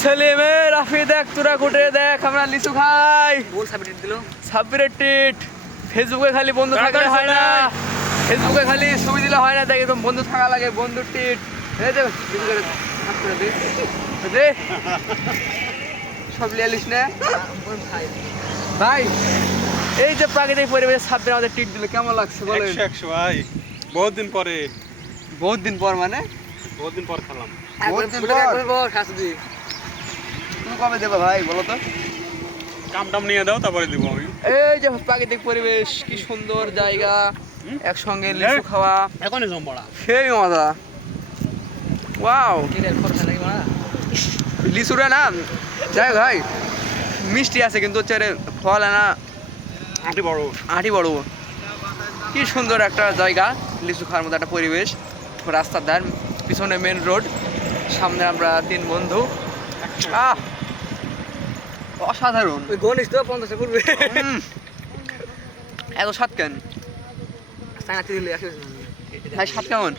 সেলিম রাফি দেখ তোরা কুটে দেখ আমরা লিচু খাই। বল সাবমিট দিল। সাব্বিরের টিট। ফেসবুকে খালি বন্ধু থাকলে হয় না। ফেসবুকে খালি ছবি দিলে হয় না। দেখ একদম বন্ধু থাকা লাগে বন্ধুর টিট। দে। দে। সব লিয়ালিস না। ভাই এই যে প্রাকৃতিক পরিবেশে সাব্বির আমাদের টিট দিলে কেমন লাগছে বলেন? একশো একশো ভাই। বহুত দিন পরে। বহুত দিন পর মানে? বহুত দিন পর খেলাম। বহুত দিন পর? তুমি কবে দেবে ভাই বলো তো? কাম টাম নিয়ে দাও তারপরে দিব আমি। এই যে প্রাকৃতিক পরিবেশ কি সুন্দর জায়গা একসঙ্গে লিচু খাওয়া। এখনই জম্বড়া সেই মজা। ওয়াও। লিচুটা না যাই ভাই মিষ্টি আছে কিন্তু হচ্ছে রে ফল না আটি বড়। আটি বড়। কি সুন্দর একটা জায়গা লিচু খাওয়ার মতো একটা পরিবেশ। রাস্তার ধার পিছনে মেন রোড সামনে আমরা তিন বন্ধু। আহ! অসাধারণ। ওই গণেশ তো পঞ্চাশে পড়বে। এত স্বাদ কেন? আসবে ভাই স্বাদ কেমন?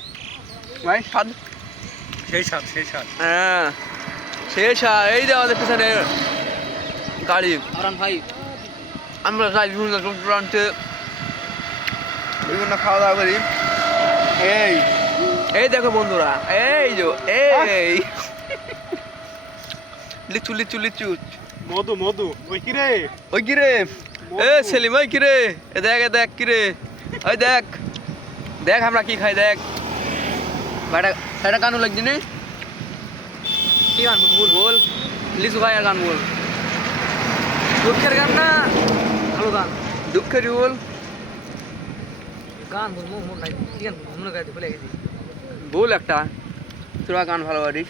ভাই স্বাদ? সেই স্বাদ সেই স্বাদ। হ্যাঁ শেষ আর এই যে আমাদের পিছনে গাড়ি। ভাই। আমরা যাই বিভিন্ন রেস্টুরেন্টে বিভিন্ন খাওয়া দাওয়া করি। এই এই দেখো বন্ধুরা এই যে এই। লিচু লিচু লিচু। মধু মধু। ওই কি রে ওই কি রে এ সেলিম ওই কি রে এ দেখ এ দেখ কি রে ওই দেখ। দেখ আমরা কি খাই দেখ। ভাইটা ভাইটা কানু লাগছে নি। কি গান বল। বল। লিচু খাই আর গান বল। দুঃখের গান না? ভালো গান। দুঃখের বল? গান বল মন নাই কি গান মনে গাইতে ভুলে গেছি। বল একটা। তোরা গান ভালো পারিস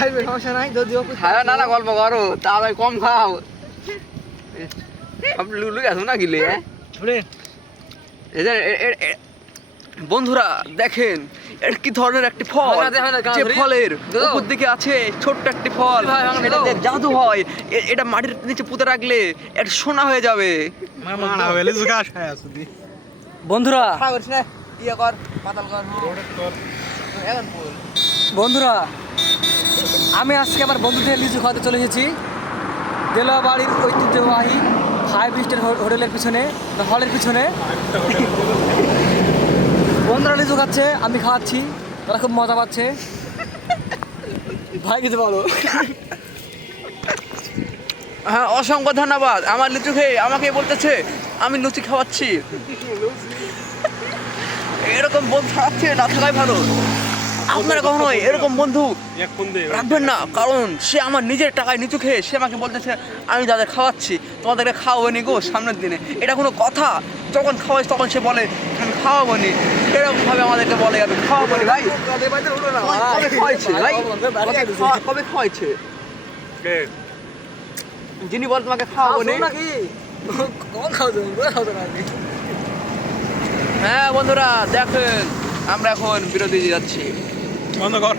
সমস্যা নাই যদিও খায় না না গল্প করো তা ভাই কম খাও। সব লুলু গেছো না গিলে হ্যাঁ? এদের বন্ধুরা দেখেন এর কি ধরনের একটি ফল? যে ফলের উপর দিকে আছে ছোট্ট একটি ফল। জাদু হয় এটা মাটির নিচে পুঁতে রাখলে এটা সোনা হয়ে যাবে। বন্ধুরা ইয়ে কর পাতাল কর। বন্ধুরা আমি আজকে আমার বন্ধুদের লিচু খাওয়াতে চলে এসেছি। দেলোয়া বাড়ির ঐতিহ্যবাহী ফাইভ স্টার হোটেলের পিছনে হলের পিছনে। বন্ধুরা লিচু খাচ্ছে আমি খাওয়াচ্ছি। তারা খুব মজা পাচ্ছে। ভাই কিছু বলো। হ্যাঁ অসংখ্য ধন্যবাদ। আমার লিচু খেয়ে আমাকে বলতেছে আমি লুচি খাওয়াচ্ছি। এরকম বন্ধু থাকছে না থাকাই ভালো। আপনারা কখনো এরকম বন্ধু এক রাখবেন না কারণ সে আমার নিজের টাকায় নিচু খেয়ে সে আমাকে বলতেছে আমি তাদের খাওয়াচ্ছি তোমাদেরকে খাওয়াবো নি গো সামনের দিনে। এটা কোনো কথা। যখন খাওয়াই তখন সে বলে আমি খাওয়াবো নি এরকম ভাবে আমাদেরকে বলে আমি খাওয়াবো নি ভাই কবে খাওয়াইছে? ভাই? কবে খাওয়াইছে? কে? যিনি বল তোমাকে খাওয়াবো নি নাকি খাওয়া খাওয়া হ্যাঁ বন্ধুরা দেখেন আমরা এখন বিরতি যাচ্ছি। বন্ধ কর